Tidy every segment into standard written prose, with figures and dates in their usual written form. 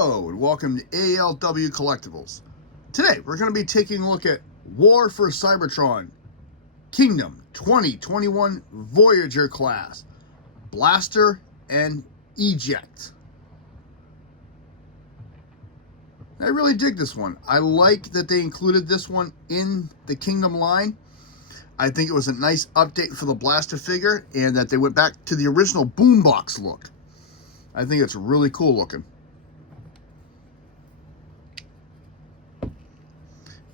Hello and welcome to ALW Collectibles. Today we're going to be taking a look at War for Cybertron Kingdom 2021 Voyager class Blaster and Eject. I really dig this one. I like that they included this one in the Kingdom line. I think it was a nice update for the Blaster figure and that they went back to the original boombox look. I think it's really cool looking.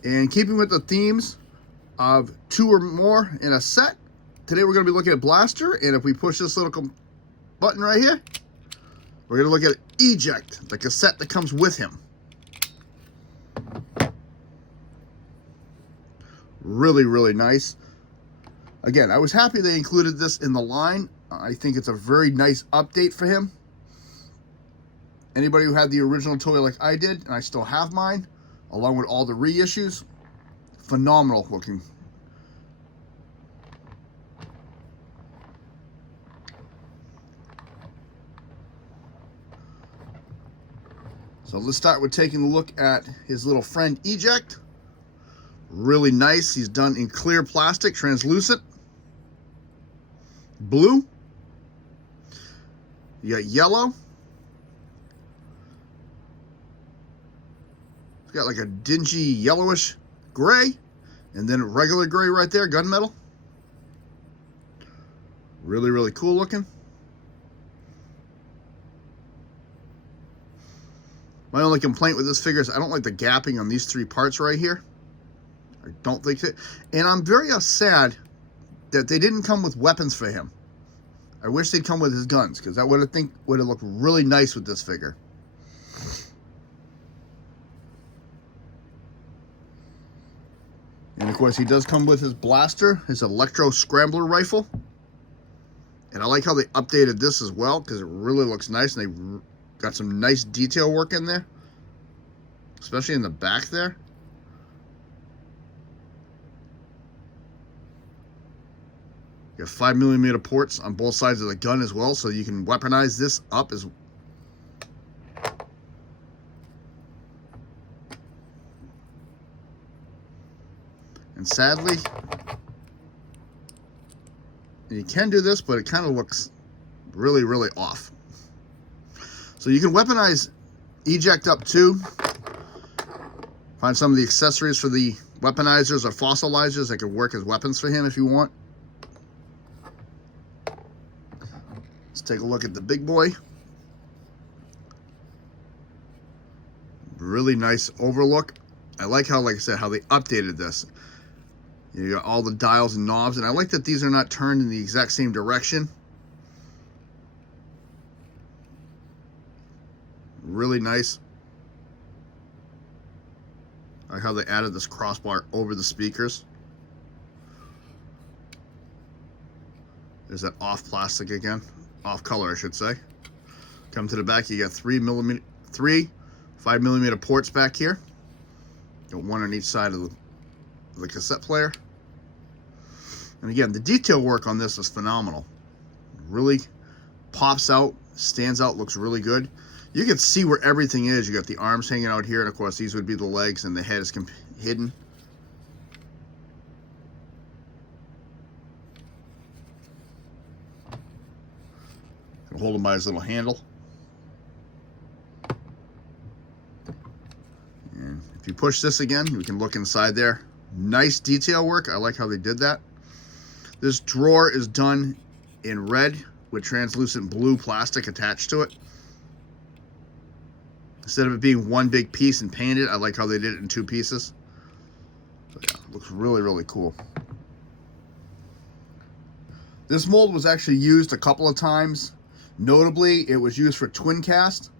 And keeping with the themes of two or more in a set, today we're going to be looking at Blaster, and if we push this little button right here, we're going to look at Eject, the cassette that comes with him. Really, really nice. Again, I was happy they included this in the line. I think it's a very nice update for him. Anybody who had the original toy like I did, and I still have mine, along with all the reissues, phenomenal looking. So let's start with taking a look at his little friend Eject. Really nice. He's done in clear plastic, translucent, blue. You got yellow. Got like a dingy yellowish gray, and then regular gray right there, gunmetal. Really, really cool looking. My only complaint with this figure is I don't like the gapping on these three parts right here. I don't think it. And I'm very sad that they didn't come with weapons for him. I wish they'd come with his guns, because that would have looked really nice with this figure. And of course, he does come with his blaster, his electro scrambler rifle. And I like how they updated this as well, because it really looks nice, and they got some nice detail work in there, especially in the back there. You got 5mm ports on both sides of the gun as well, so you can weaponize this up as well. And sadly, you can do this, but it kind of looks really, really off. So you can weaponize Eject up too. Find some of the accessories for the weaponizers or fossilizers that can work as weapons for him if you want. Let's take a look at the big boy. Really nice overlook. I like how, like I said, how they updated this. You got all the dials and knobs, and I like that these are not turned in the exact same direction. Really nice. I like how they added this crossbar over the speakers. There's that off plastic again. Off color, I should say. Come to the back, you got three 5mm ports back here. Got one on each side of the cassette player. And again, the detail work on this is phenomenal. Really pops out, stands out, looks really good. You can see where everything is. You got the arms hanging out here, and of course these would be the legs, and the head is hidden. Can hold him by his little handle. And if you push this again, we can look inside there. Nice detail work. I like how they did that. This drawer is done in red with translucent blue plastic attached to it. Instead of it being one big piece and painted, I like how they did it in two pieces. So yeah, it looks really, really cool. This mold was actually used a couple of times. Notably, it was used for Twin Cast,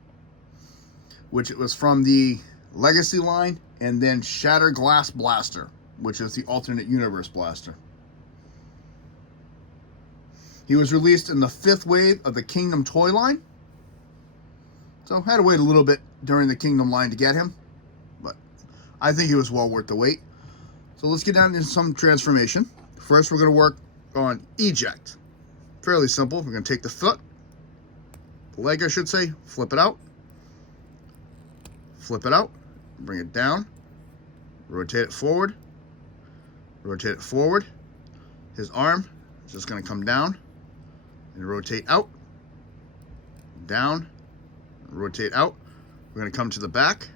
which it was from the Legacy line, and then Shatter Glass Blaster, which is the alternate universe blaster. He was released in the 5th wave of the Kingdom toy line. So I had to wait a little bit during the Kingdom line to get him, but I think he was well worth the wait. So let's get down into some transformation. First, we're going to work on Eject. Fairly simple. We're going to take the foot, the leg I should say, flip it out, Flip it out, bring it down, rotate it forward, rotate it forward. His arm is just going to come down and rotate out, down, rotate out. We're going to come to the back.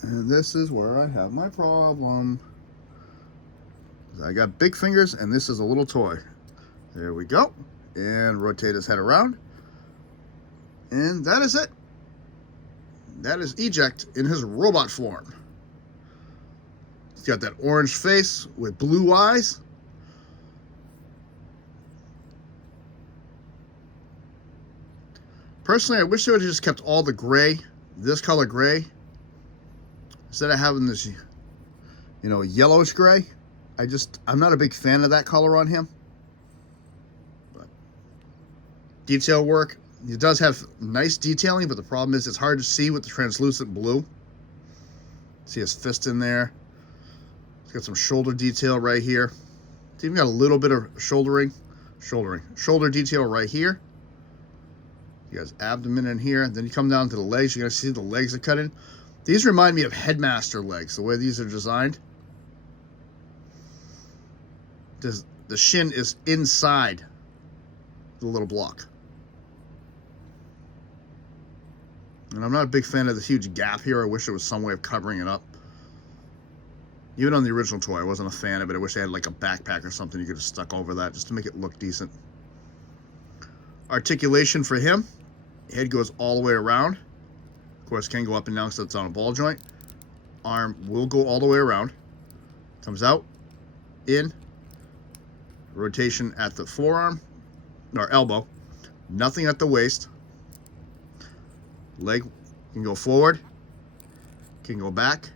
And this is where I have my problem. I got big fingers and this is a little toy. There we go. And rotate his head around. And that is it. That is Eject in his robot form. He's got that orange face with blue eyes. Personally, I wish they would have just kept all the gray, this color gray, instead of having this, you know, yellowish gray. I'm not a big fan of that color on him. But detail work, he does have nice detailing, but the problem is it's hard to see with the translucent blue. See his fist in there. He's got some shoulder detail right here. It's even got a little bit of shoulder detail right here. He has abdomen in here. Then you come down to the legs. You're going to see the legs are cut in. These remind me of Headmaster legs, the way these are designed. The shin is inside the little block. And I'm not a big fan of the huge gap here. I wish there was some way of covering it up. Even on the original toy, I wasn't a fan of it. I wish they had like a backpack or something you could have stuck over that just to make it look decent. Articulation for him. Head goes all the way around. Of course, can go up and down because it's on a ball joint. Arm will go all the way around. Comes out, in. Rotation at the forearm, or elbow. Nothing at the waist. Leg can go forward, can go back,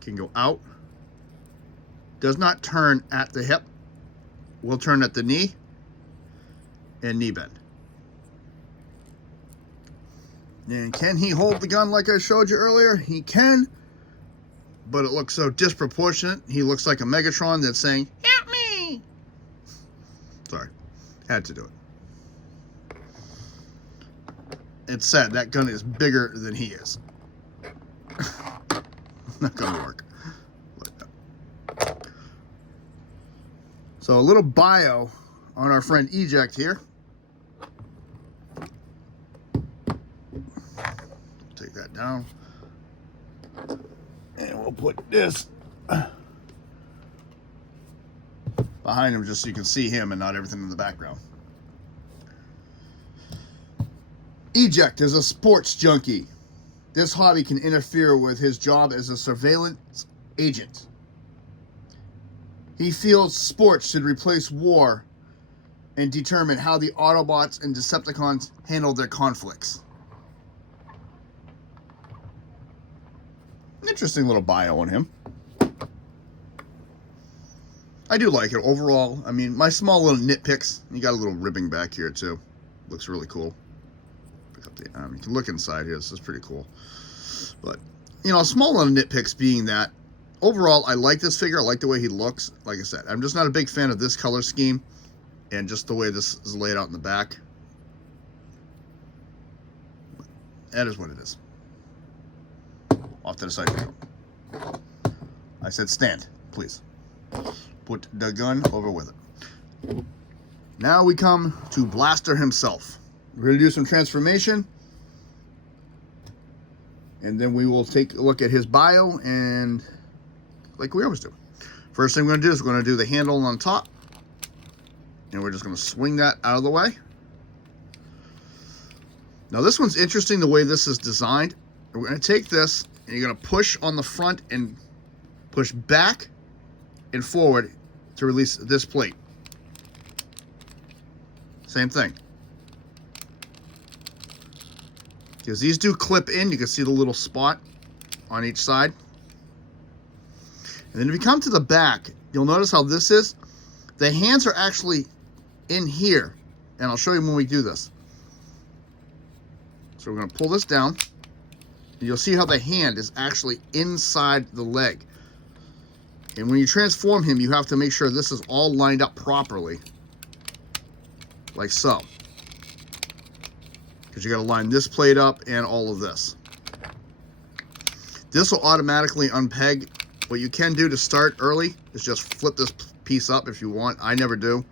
can go out. Does not turn at the hip. Will turn at the knee and knee bend. And can he hold the gun like I showed you earlier? He can, but it looks so disproportionate. He looks like a Megatron that's saying, "Help me!" Sorry, had to do it. It's sad, that gun is bigger than he is. Not gonna work. So a little bio on our friend Eject here. Take that down. And we'll put this behind him just so you can see him and not everything in the background. Eject is a sports junkie. This hobby can interfere with his job as a surveillance agent. He feels sports should replace war and determine how the Autobots and Decepticons handle their conflicts. Interesting little bio on him. I do like it overall. I mean, my small little nitpicks. You got a little ribbing back here too. Looks really cool. Pick up the arm. You can look inside here. This is pretty cool. But, you know, small little nitpicks being that overall, I like this figure. I like the way he looks. Like I said, I'm just not a big fan of this color scheme and just the way this is laid out in the back. But that is what it is. Off to the side we go. I said stand, please. Put the gun over with it. Now we come to Blaster himself. We're going to do some transformation. And then we will take a look at his bio and like we always do. First thing we're going to do is we're going to do the handle on top. And we're just going to swing that out of the way. Now this one's interesting the way this is designed. We're going to take this and you're going to push on the front and push back and forward to release this plate. Same thing. Because these do clip in, you can see the little spot on each side. And then if you come to the back, you'll notice how this is. The hands are actually in here. And I'll show you when we do this. So we're going to pull this down. And you'll see how the hand is actually inside the leg. And when you transform him, you have to make sure this is all lined up properly. Like so. because you got to line this plate up and all of this. This will automatically unpeg. What you can do to start early is just flip this piece up if you want. I never do,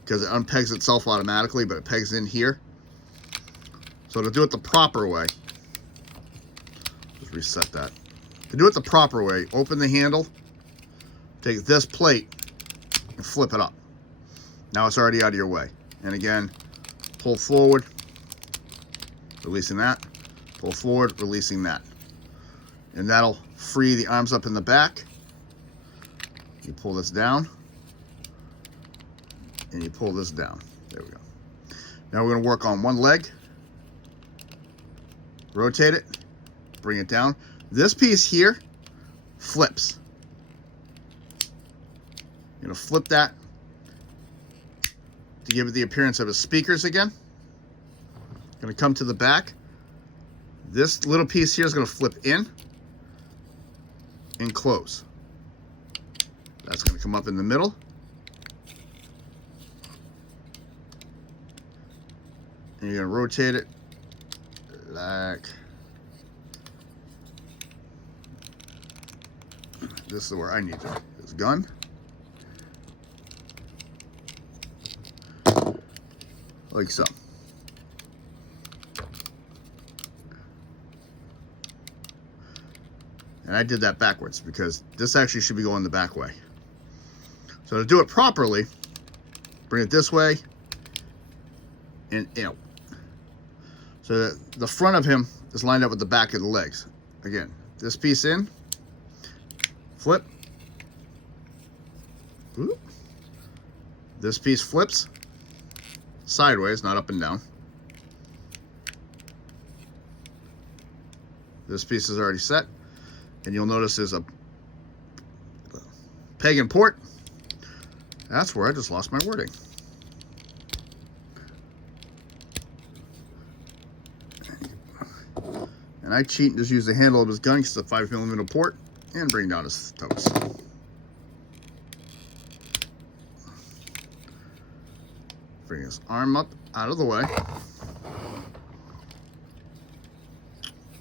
because it unpegs itself automatically, but it pegs in here. So to do it the proper way, just reset that. To do it the proper way, open the handle, take this plate, and flip it up. Now it's already out of your way. And again, pull forward, releasing that, pull forward, releasing that. And that'll free the arms up in the back. You pull this down, and you pull this down. There we go. Now we're going to work on one leg. Rotate it, bring it down. This piece here flips. You're going to flip that to give it the appearance of a speakers again. Going to come to the back. This little piece here is going to flip in and close. That's going to come up in the middle. And you're going to rotate it like this is where I need this gun. Like so. And I did that backwards because this actually should be going the back way. So to do it properly, bring it this way and out. So that the front of him is lined up with the back of the legs. Again, this piece in, flip. Ooh. This piece flips sideways, not up and down. This piece is already set. And you'll notice there's a peg and port. That's where I just lost my wording. And I cheat and just use the handle of his gun because it's a 5mm port and bring down his toes. Bring his arm up out of the way.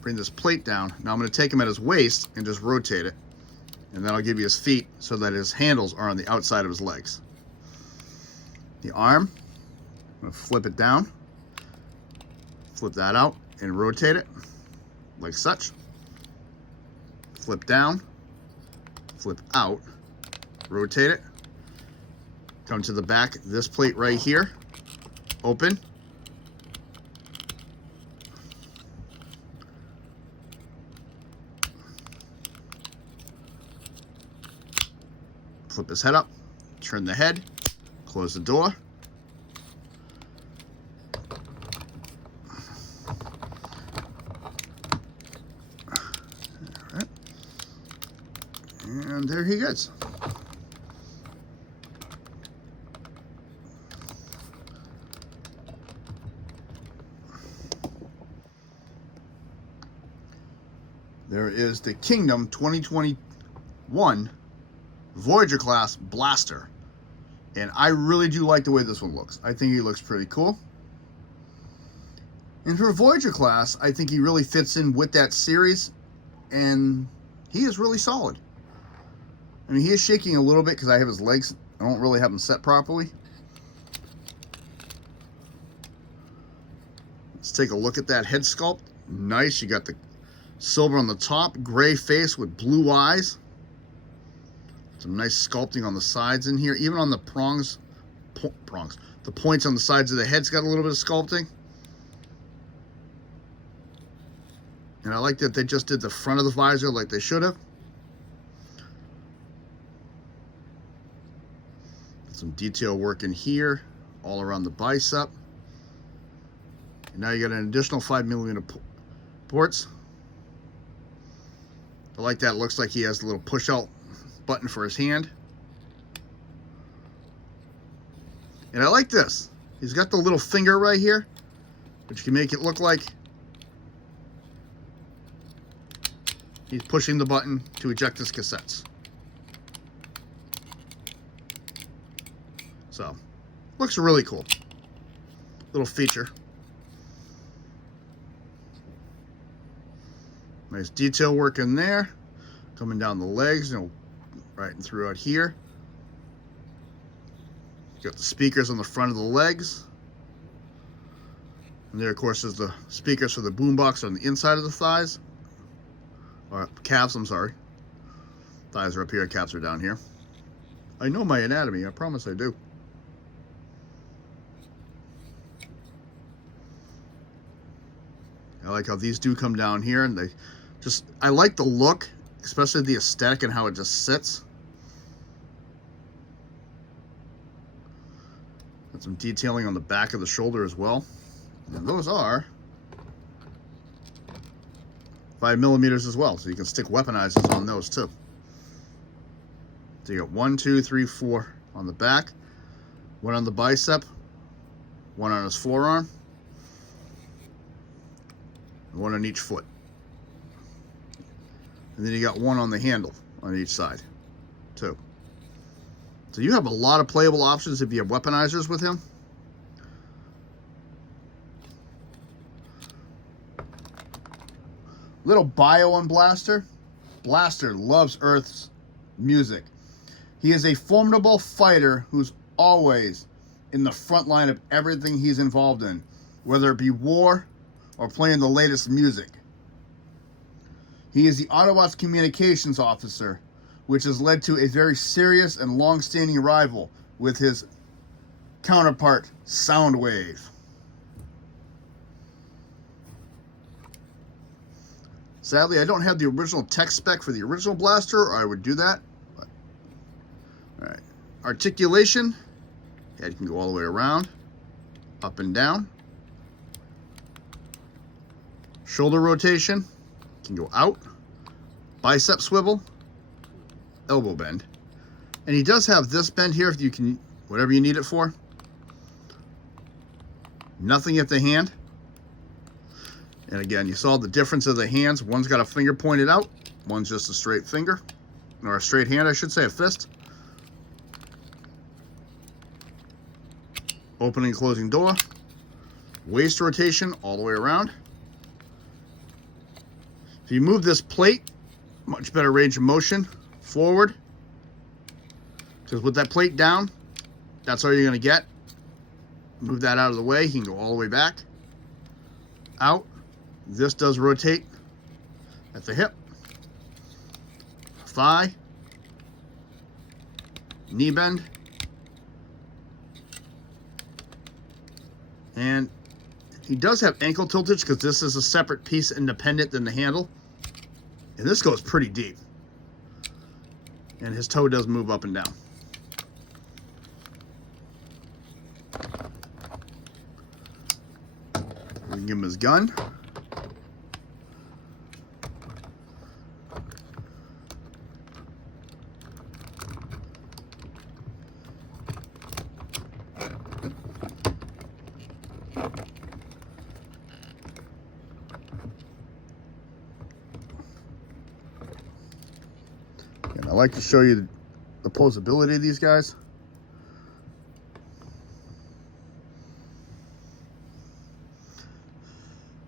Bring this plate down. Now I'm going to take him at his waist and just rotate it. And then I'll give you his feet so that his handles are on the outside of his legs. The arm, I'm going to flip it down. Flip that out and rotate it like such. Flip down. Flip out. Rotate it. Come to the back. This plate right here. Open. Flip his head up, turn the head, close the door. All right. And there he goes. There is the Kingdom 2021 Voyager class blaster, and I really do like the way this one looks. I think he looks pretty cool, and for Voyager class I think he really fits in with that series, and he is really solid. I mean, he is shaking a little bit because I have his legs, I don't really have them set properly. Let's take a look at that head sculpt. Nice. You got the silver on the top, gray face with blue eyes. Some nice sculpting on the sides in here. Even on the prongs, the points on the sides of the head's got a little bit of sculpting. And I like that they just did the front of the visor like they should have. Some detail work in here, all around the bicep. And now you got an additional 5mm ports. I like that. It looks like he has a little push-out button for his hand. And I like this. He's got the little finger right here, which can make it look like he's pushing the button to eject his cassettes. So, looks really cool. Little feature. Nice detail work in there. Coming down the legs, you know, right and throughout here. Got the speakers on the front of the legs. And there, of course, is the speakers for the boombox on the inside of the thighs. Or calves, I'm sorry. Thighs are up here, calves are down here. I know my anatomy, I promise I do. I like how these do come down here, and I like the look, especially the aesthetic and how it just sits. Got some detailing on the back of the shoulder as well. And those are 5mm as well, so you can stick weaponizers on those too. So you got 1, 2, 3, 4 on the back, one on the bicep, one on his forearm, and one on each foot. And then you got one on the handle on each side too. So you have a lot of playable options if you have weaponizers with him. Little bio on Blaster. Blaster loves Earth's music. He is a formidable fighter who's always in the front line of everything he's involved in, whether it be war or playing the latest music. He is the Autobots communications officer, which has led to a very serious and long-standing rival with his counterpart, Soundwave. Sadly, I don't have the original tech spec for the original Blaster, or I would do that. But, all right. Articulation. Head can go all the way around, up and down. Shoulder rotation can go out. Bicep swivel. Elbow bend. And he does have this bend here if you can, whatever you need it for. Nothing at the hand. And again, you saw the difference of the hands. One's got a finger pointed out. One's just a straight finger. Or a straight hand, I should say, a fist. Opening and closing door. Waist rotation all the way around. If you move this plate, much better range of motion forward. Because with that plate down, that's all you're going to get. Move that out of the way. You can go all the way back. Out. This does rotate at the hip, thigh, knee bend, and he does have ankle tiltage because this is a separate piece independent than the handle, and this goes pretty deep, and his toe does move up and down. We can give him his gun. And I like to show you the posability of these guys.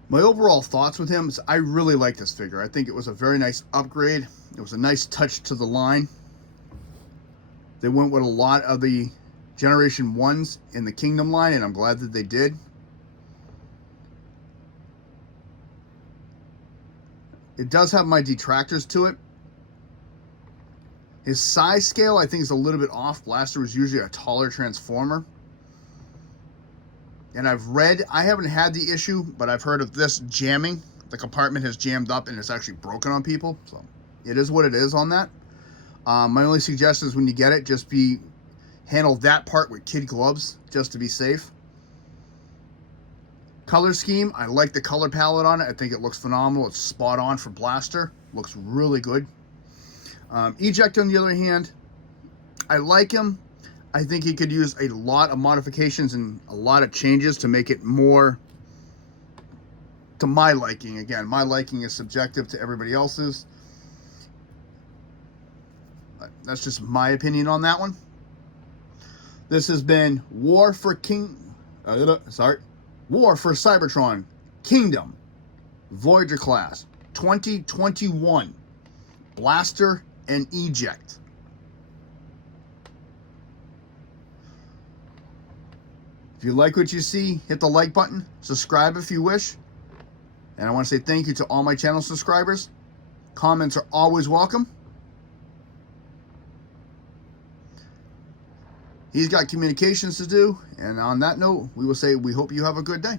My overall thoughts with him is I really like this figure. I think it was a very nice upgrade. It was a nice touch to the line. They went with a lot of the Generation 1s in the Kingdom line, and I'm glad that they did. It does have my detractors to it. His size scale, I think, is a little bit off. Blaster was usually a taller Transformer. And I haven't had the issue, but I've heard of this jamming. The compartment has jammed up and it's actually broken on people. So it is what it is on that. My only suggestion is when you get it, just handle that part with kid gloves, just to be safe. Color scheme, I like the color palette on it. I think it looks phenomenal. It's spot on for Blaster. Looks really good. Eject, on the other hand, I like him. I think he could use a lot of modifications and a lot of changes to make it more to my liking. Again, my liking is subjective to everybody else's. That's just my opinion on that one. This has been War for Cybertron, Kingdom, Voyager class. 2021 Blaster and Eject. If you like what you see, hit the like button, subscribe if you wish. And I want to say thank you to all my channel subscribers. Comments are always welcome. He's got communications to do. And on that note, we will say we hope you have a good day.